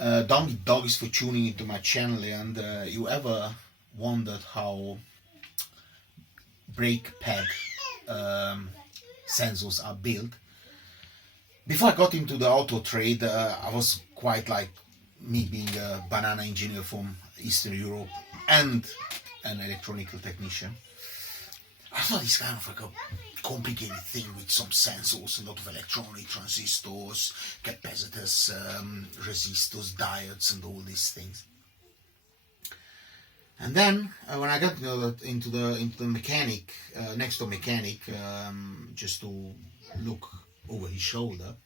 Donkey Dog is for tuning into my channel, and you ever wondered how brake pad sensors are built? Before I got into the auto trade, I was quite like me being a banana engineer from Eastern Europe and an electronical technician. I thought it's kind of like a complicated thing with some sensors, a lot of electronic transistors, capacitors, resistors, diodes, and all these things. And then when I got into the mechanic, next to mechanic, just to look over his shoulder,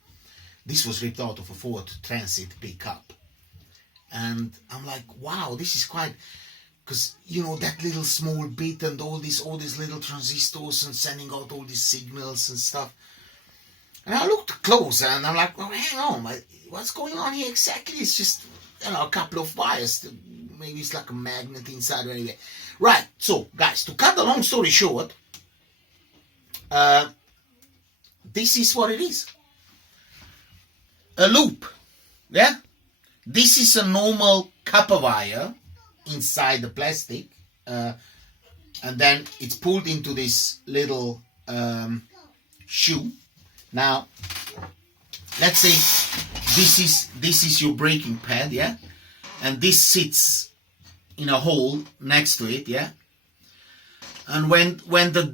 this was ripped out of a Ford Transit pickup, and I'm like, wow, this is quite. Because, you know, that little small bit and all these little transistors and sending out all these signals and stuff. And I looked closer and I'm like, well, hang on, what's going on here exactly? It's just, you know, a couple of wires. Maybe it's like a magnet inside or anyway. Right, so, guys, to cut the long story short, this is what it is. A loop, yeah? This is a normal copper wire inside the plastic, and then it's pulled into this little shoe. Now, let's say this is your braking pad, yeah, and this sits in a hole next to it, yeah. And when the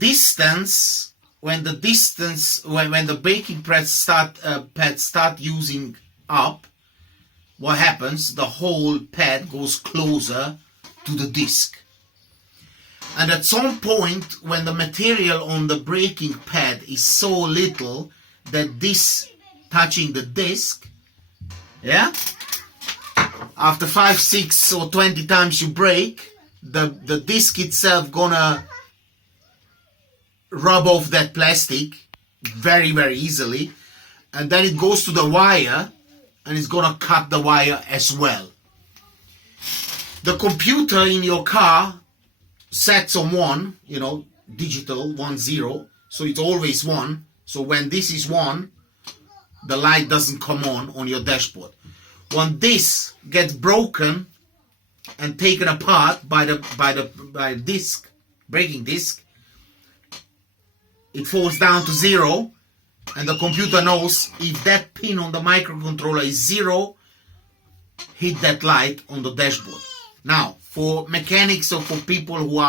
braking pads start using up, what happens? The whole pad goes closer to the disc. And at some point, when the material on the braking pad is so little that this touching the disc, yeah, after 5, 6 or 20 times you brake, the disc itself gonna rub off that plastic very, very easily, and then it goes to the wire, and it's gonna cut the wire as well. The computer in your car sets on 1, you know, digital 1, 0, so it's always 1. So when this is 1, the light doesn't come on your dashboard. When this gets broken and taken apart by the disc, braking disc, it falls down to 0. And the computer knows if that pin on the microcontroller is 0, hit that light on the dashboard. Now, for mechanics or for people who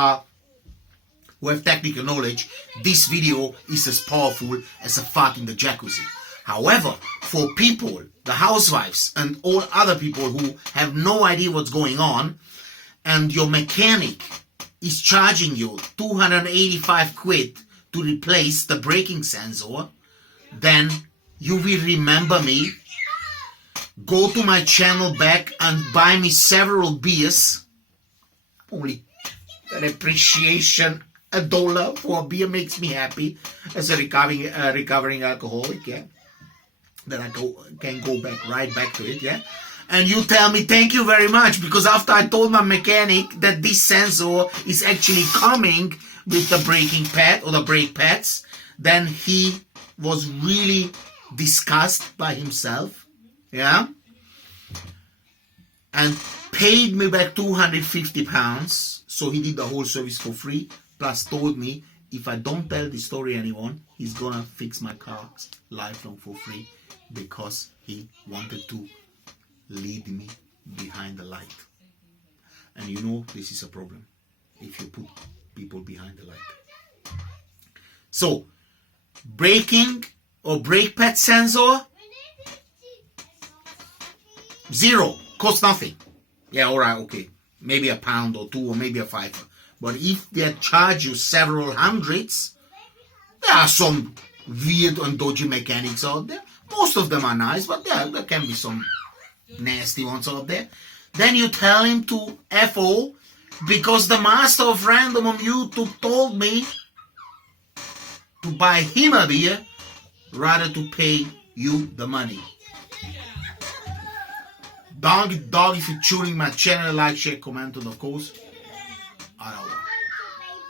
have technical knowledge, this video is as powerful as a fart in the jacuzzi. However, for people, the housewives and all other people who have no idea what's going on, and your mechanic is charging you 285 quid to replace the braking sensor, then you will remember me. Go to my channel back and buy me several beers. Only an appreciation, $1 for a beer makes me happy as a recovering alcoholic, yeah. Then I can go right back to it, yeah. And you tell me thank you very much, because after I told my mechanic that this sensor is actually coming with the braking pad or the brake pads, then he was really disgusted by himself, yeah, and paid me back £250. So he did the whole service for free, plus told me if I don't tell this story anyone, he's gonna fix my car lifelong for free, because he wanted to lead me behind the light. And you know this is a problem if you put people behind the light. So, braking or brake pad sensor, 0, costs nothing. Yeah, alright, okay. Maybe £1 or 2 or maybe a £5. But if they charge you several hundreds, there are some weird and dodgy mechanics out there. Most of them are nice, but there can be some nasty ones out there. Then you tell him to FO, because the master of random on YouTube told me to buy him a beer rather to pay you the money. Dog, if you're tuning my channel, like, share, comment, and of course,